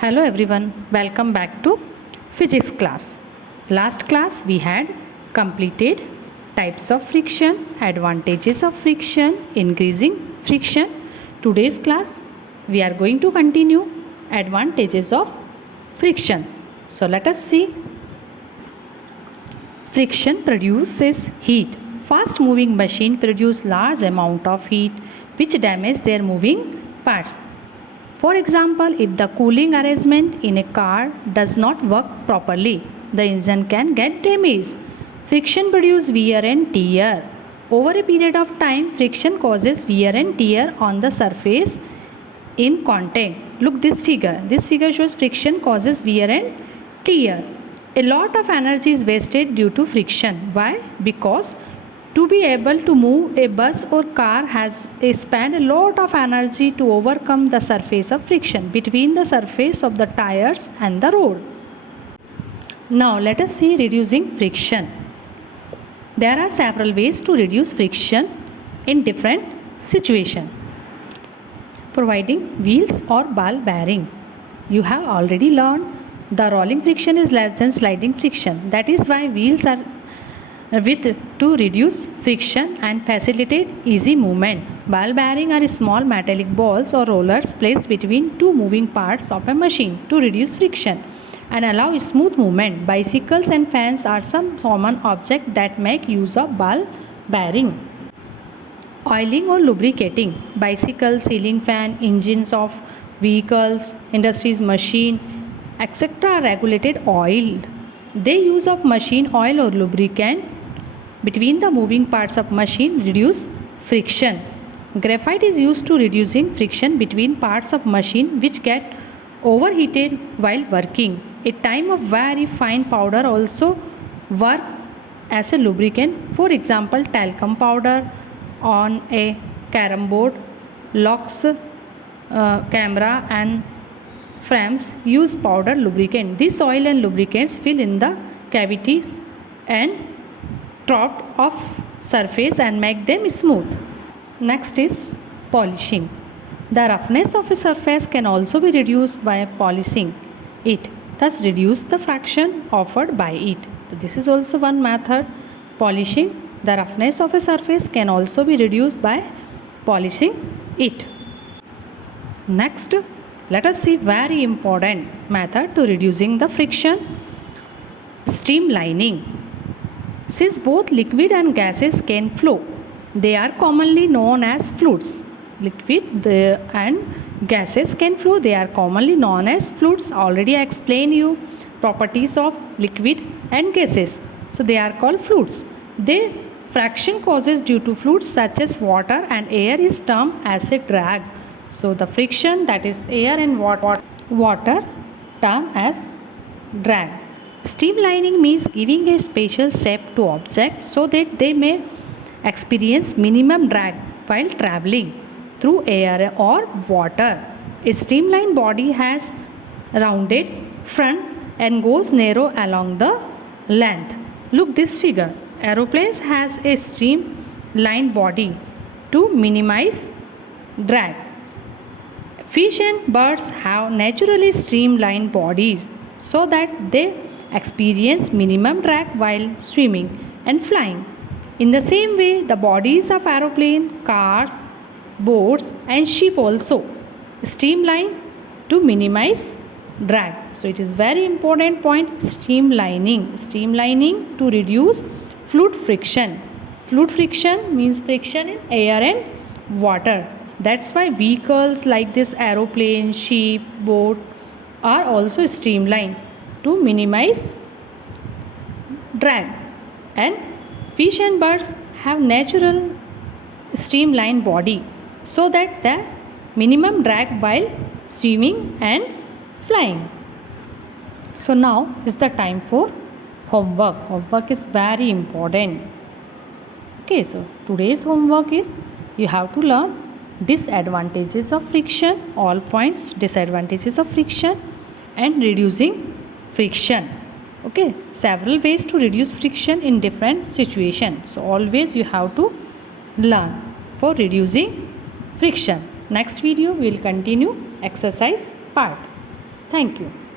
Hello everyone, welcome back to physics class. Last class we had completed types of friction, advantages of friction, increasing friction. Today's class we are going to continue advantages of friction. So let us see. Friction produces heat. Fast moving machine produce large amount of heat which damage their moving parts. For example, if the cooling arrangement in a car does not work properly, the engine can get damaged. Friction produces wear and tear. Over a period of time, friction causes wear and tear on the surface in contact. Look this figure. This figure shows friction causes wear and tear. A lot of energy is wasted due to friction. Why? Because to be able to move a bus or car has spent a lot of energy to overcome the surface of friction between the surface of the tires and the road. Now let us see reducing friction. There are several ways to reduce friction in different situations. Providing wheels or ball bearing. You have already learned the rolling friction is less than sliding friction. That is why wheels are with to reduce friction and facilitate easy movement. Ball bearing are small metallic balls or rollers placed between two moving parts of a machine to reduce friction and allow smooth movement. Bicycles and fans are some common objects that make use of ball bearing. Oiling or lubricating. Bicycles, ceiling fan, engines of vehicles, industries, machine, etc. are regulated oiled. The use of machine oil or lubricant between the moving parts of machine reduce friction. Graphite is used to reducing friction between parts of machine which get overheated while working. A type of very fine powder also work as a lubricant. For example, talcum powder on a carom board, locks, camera and frames use powder lubricant. This oil and lubricants fill in the cavities and trough of surface and make them smooth. Next is polishing. The roughness of a surface can also be reduced by polishing it, thus reduce the friction offered by it. So this is also one method. Polishing the roughness of a surface can also be reduced by polishing it. Next, let us see very important method to reducing the friction, streamlining. Since both liquid and gases can flow, they are commonly known as fluids. Liquid and gases can flow, they are commonly known as fluids. Already I explained you properties of liquid and gases. So they are called fluids. The friction causes due to fluids such as water and air is termed as a drag. So the friction, that is air and water, termed as drag. Streamlining means giving a special shape to objects so that they may experience minimum drag while traveling through air or water. A streamlined body has rounded front and goes narrow along the length. Look this figure. Aeroplanes has a streamlined body to minimize drag. Fish and birds have naturally streamlined bodies so that they experience minimum drag while swimming and flying. In the same way, the bodies of aeroplane, cars, boats and ship also streamline to minimize drag. So it is very important point, streamlining. Streamlining to reduce fluid friction. Fluid friction means friction in air and water. That's why vehicles like this aeroplane, ship, boat are also streamlined to minimize drag. And fish and birds have natural streamlined body so that the minimum drag while swimming and flying. So now is the time for homework. Homework is very important. Okay, so today's homework is you have to learn disadvantages of friction, all points, disadvantages of friction and reducing friction. Okay, several ways to reduce friction in different situations. So always you have to learn for reducing friction. Next video we will continue exercise part. Thank you.